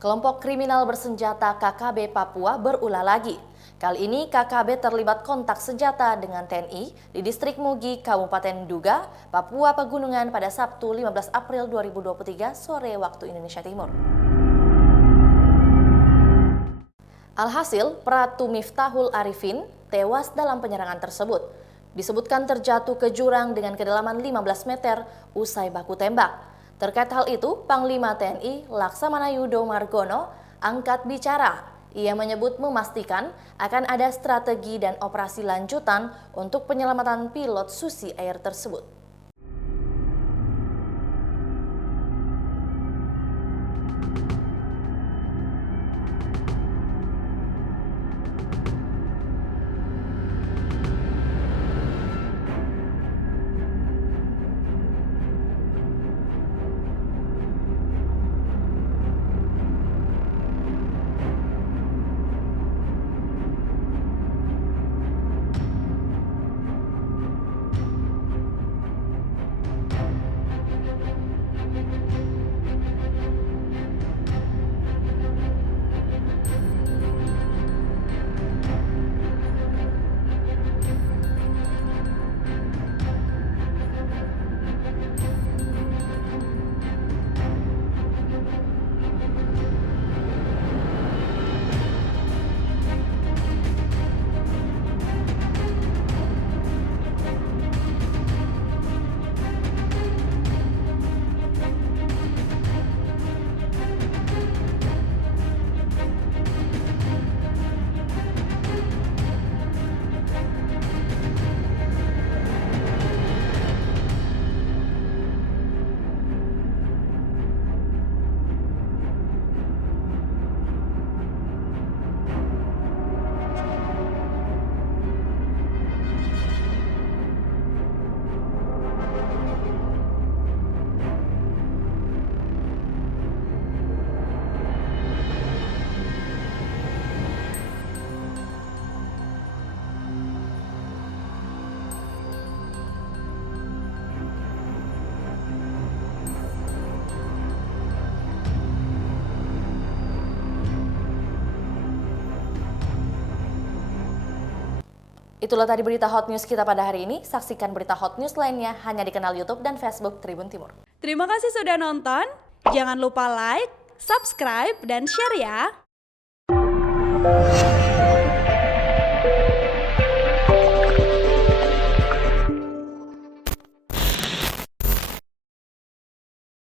Kelompok kriminal bersenjata KKB Papua berulah lagi. Kali ini KKB terlibat kontak senjata dengan TNI di distrik Mugi, Kabupaten Duga, Papua Pegunungan pada Sabtu 15 April 2023 sore waktu Indonesia Timur. Alhasil, Pratu Miftahul Arifin tewas dalam penyerangan tersebut. Disebutkan terjatuh ke jurang dengan kedalaman 15 meter usai baku tembak. Terkait hal itu, Panglima TNI Laksamana Yudo Margono angkat bicara. Ia menyebut memastikan akan ada strategi dan operasi lanjutan untuk penyelamatan pilot Susi Air tersebut. Itulah tadi berita hot news kita pada hari ini. Saksikan berita hot news lainnya hanya di kanal YouTube dan Facebook Tribun Timur. Terima kasih sudah nonton. Jangan lupa like, subscribe, dan share ya.